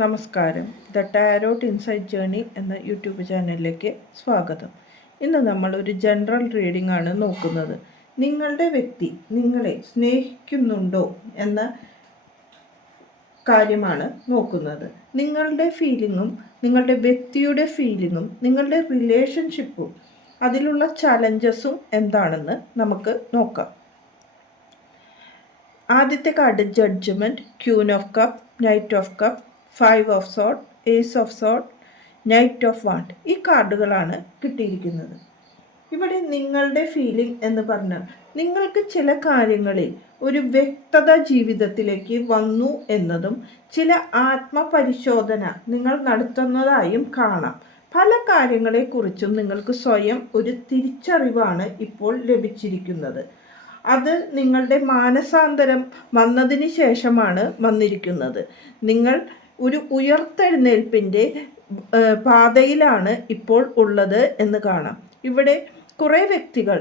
നമസ്കാരം. The tarot insight journey എന്ന YouTube ചാനലിലേക്ക് സ്വാഗതം. ഇന്ന് നമ്മൾ ഒരു ജനറൽ റീഡിംഗ് ആണ് നോക്കുന്നത്. നിങ്ങളുടെ വ്യക്തി നിങ്ങളെ സ്നേഹിക്കുന്നുണ്ടോ എന്ന കാര്യമാണ് നോക്കുന്നത്. നിങ്ങളുടെ ഫീലിങ്ങും നിങ്ങളുടെ വ്യക്തിയുടെ ഫീലിങ്ങും നിങ്ങളുടെ റിലേഷൻഷിപ്പും അതിലുള്ള ചലഞ്ചസും എന്താണെന്ന് നമുക്ക് നോക്കാം. ആദ്യത്തെ card judgement, queen of cup, knight of cup, 5 of sword, ace of sword, knight of wand. ഈ കാർഡുകളാണ് കിട്ടിയിരിക്കുന്നത്. ഇവിടെ നിങ്ങളുടെ ഫീലിംഗ് എന്ന് പറഞ്ഞാൽ നിങ്ങൾക്ക് ചില കാര്യങ്ങളിൽ ഒരു വ്യക്തത ജീവിതത്തിലേക്ക് വന്നു എന്നതും ചില ആത്മപരിശോധന നിങ്ങൾ നടത്തുന്നതായും കാണാം. പല കാര്യങ്ങളെക്കുറിച്ചും നിങ്ങൾക്ക് സ്വയം ഒരു തിരിച്ചറിവാണ് ഇപ്പോൾ ലഭിച്ചിരിക്കുന്നത്. അത് നിങ്ങളുടെ മാനസാന്തരം വന്നതിന് ശേഷമാണ് വന്നിരിക്കുന്നത്. നിങ്ങൾ ഒരു ഉയർത്തെഴുന്നേൽപ്പിൻ്റെ പാതയിലാണ് ഇപ്പോൾ ഉള്ളത് എന്ന് കാണാം. ഇവിടെ കുറേ വ്യക്തികൾ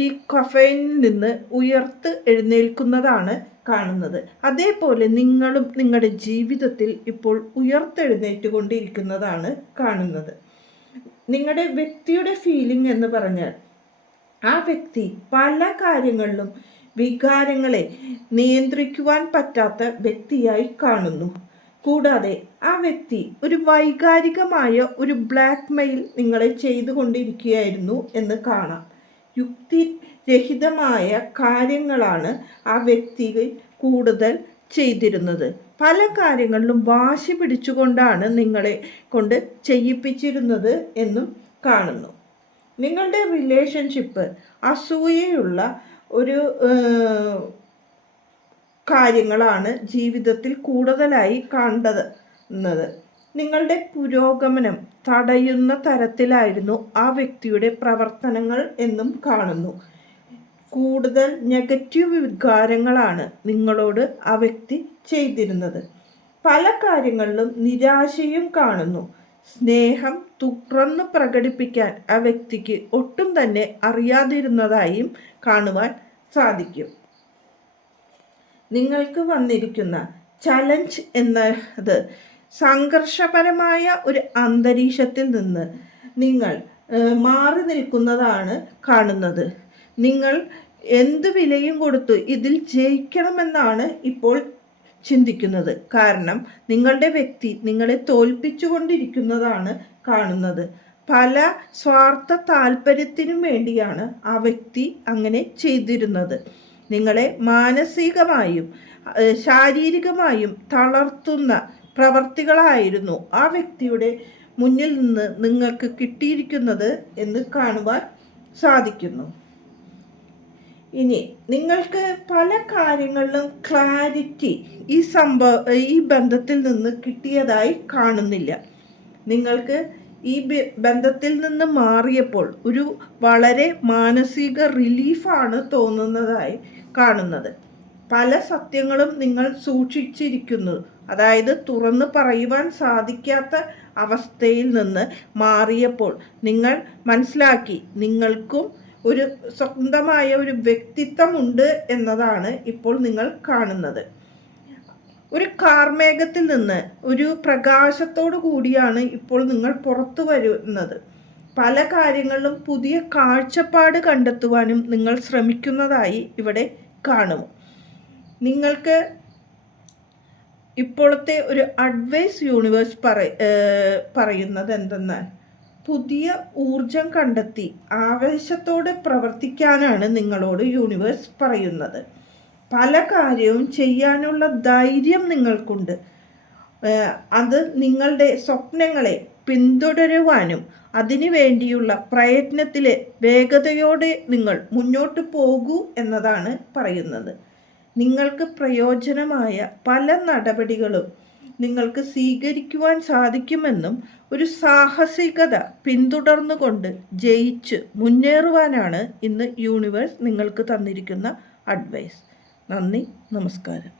ഈ കഫേനിൽ നിന്ന് ഉയർത്ത് എഴുന്നേൽക്കുന്നതാണ് കാണുന്നത്. അതേപോലെ നിങ്ങളും നിങ്ങളുടെ ജീവിതത്തിൽ ഇപ്പോൾ ഉയർത്തെഴുന്നേറ്റുകൊണ്ടിരിക്കുന്നതാണ് കാണുന്നത്. നിങ്ങളുടെ വ്യക്തിയുടെ ഫീലിംഗ് എന്ന് പറഞ്ഞാൽ ആ വ്യക്തി പല കാര്യങ്ങളിലും വികാരങ്ങളെ നിയന്ത്രിക്കുവാൻ പറ്റാത്ത വ്യക്തിയായി കാണുന്നു. കൂടാതെ ആ വ്യക്തി ഒരു വൈകാരികമായ ഒരു ബ്ലാക്ക് മെയിൽ നിങ്ങളെ ചെയ്തുകൊണ്ടിരിക്കുകയായിരുന്നു എന്ന് കാണാം. യുക്തിരഹിതമായ കാര്യങ്ങളാണ് ആ വ്യക്തി കൂടുതൽ ചെയ്തിരുന്നത്. പല കാര്യങ്ങളിലും വാശി പിടിച്ചുകൊണ്ടാണ് നിങ്ങളെ കൊണ്ട് ചെയ്യിപ്പിച്ചിരുന്നത് എന്നും കാണുന്നു. നിങ്ങളുടെ റിലേഷൻഷിപ്പ് അസൂയയുള്ള ഒരു കാര്യങ്ങളാണ് ജീവിതത്തിൽ കൂടുതലായി കണ്ടത്. നിങ്ങളുടെ പുരോഗമനം തടയുന്ന തരത്തിലായിരുന്നു ആ വ്യക്തിയുടെ പ്രവർത്തനങ്ങൾ എന്നും കാണുന്നു. കൂടുതൽ നെഗറ്റീവ് വികാരങ്ങളാണ് നിങ്ങളോട് ആ വ്യക്തി ചെയ്തിരുന്നത്. പല കാര്യങ്ങളിലും നിരാശയും കാണുന്നു. സ്നേഹം തുറന്ന് പ്രകടിപ്പിക്കാൻ ആ വ്യക്തിക്ക് ഒട്ടും തന്നെ അറിയാതിരുന്നതായും കാണുവാൻ സാധിക്കും. നിങ്ങൾക്ക് വന്നിരിക്കുന്ന ചലഞ്ച് എന്നത് സംഘർഷപരമായ ഒരു അന്തരീക്ഷത്തിൽ നിന്ന് നിങ്ങൾ മാറി നിൽക്കുന്നതാണ് കാണുന്നത്. നിങ്ങൾ എന്ത് വിലയും കൊടുത്ത് ഇതിൽ ജയിക്കണമെന്നാണ് ഇപ്പോൾ ചിന്തിക്കുന്നത്. കാരണം നിങ്ങളുടെ വ്യക്തി നിങ്ങളെ തോൽപ്പിച്ചുകൊണ്ടിരിക്കുന്നതാണ് കാണുന്നത്. പല സ്വാർത്ഥ താല്പര്യത്തിനും വേണ്ടിയാണ് ആ വ്യക്തി അങ്ങനെ ചെയ്തിരുന്നത്. നിങ്ങളെ മാനസികമായും ശാരീരികമായും തളർത്തുന്ന പ്രവർത്തികളായിരുന്നു ആ വ്യക്തിയുടെ മുന്നിൽ നിന്ന് നിങ്ങൾക്ക് കിട്ടിയിരിക്കുന്നത് എന്ന് കാണുവാൻ സാധിക്കുന്നു. ഇനി നിങ്ങൾക്ക് പല കാര്യങ്ങളിലും ക്ലാരിറ്റി ഈ ബന്ധത്തിൽ നിന്ന് കിട്ടിയതായി കാണുന്നില്ല. നിങ്ങൾക്ക് ഈ ബന്ധത്തിൽ നിന്ന് മാറിയപ്പോൾ ഒരു വളരെ മാനസിക റിലീഫാണ് തോന്നുന്നതായി കാണുന്നത്. പല സത്യങ്ങളും നിങ്ങൾ സൂക്ഷിച്ചിരിക്കുന്നു. അതായത് തുറന്ന് പറയുവാൻ സാധിക്കാത്ത അവസ്ഥയിൽ നിന്ന് മാറിയപ്പോൾ നിങ്ങൾ മനസ്സിലാക്കി നിങ്ങൾക്കും ഒരു സ്വന്തമായ ഒരു വ്യക്തിത്വമുണ്ട് എന്നതാണ് ഇപ്പോൾ നിങ്ങൾ കാണുന്നത്. ഒരു കാർമേഘത്തിൽ നിന്ന് ഒരു പ്രകാശത്തോടു കൂടിയാണ് ഇപ്പോൾ നിങ്ങൾ പുറത്തു വരുന്നത്. പല കാര്യങ്ങളിലും പുതിയ കാഴ്ചപ്പാട് കണ്ടെത്തുവാനും നിങ്ങൾ ശ്രമിക്കുന്നതായി ഇവിടെ കാണും. നിങ്ങൾക്ക് ഇപ്പോഴത്തെ ഒരു അഡ്വൈസ് യൂണിവേഴ്സ് പറയുന്നത് എന്തെന്നാൽ പുതിയ ഊർജം കണ്ടെത്തി ആവേശത്തോടെ പ്രവർത്തിക്കാനാണ് നിങ്ങളോട് യൂണിവേഴ്സ് പറയുന്നത്. പല കാര്യവും ചെയ്യാനുള്ള ധൈര്യം നിങ്ങൾക്കുണ്ട്. അത് നിങ്ങളുടെ സ്വപ്നങ്ങളെ പിന്തുടരുവാനും അതിനു വേണ്ടിയുള്ള പ്രയത്നത്തിൽ വേഗതയോടെ നിങ്ങൾ മുന്നോട്ട് പോകൂ എന്നതാണ് പറയുന്നത്. നിങ്ങൾക്ക് പ്രയോജനമായ പല നടപടികളും നിങ്ങൾക്ക് സ്വീകരിക്കുവാൻ സാധിക്കുമെന്നും ഒരു സാഹസികത പിന്തുടർന്നുകൊണ്ട് ജയിച്ച് മുന്നേറുവാനാണ് ഇന്ന് യൂണിവേഴ്സ് നിങ്ങൾക്ക് തന്നിരിക്കുന്ന അഡ്വൈസ്. നന്ദി, നമസ്കാരം.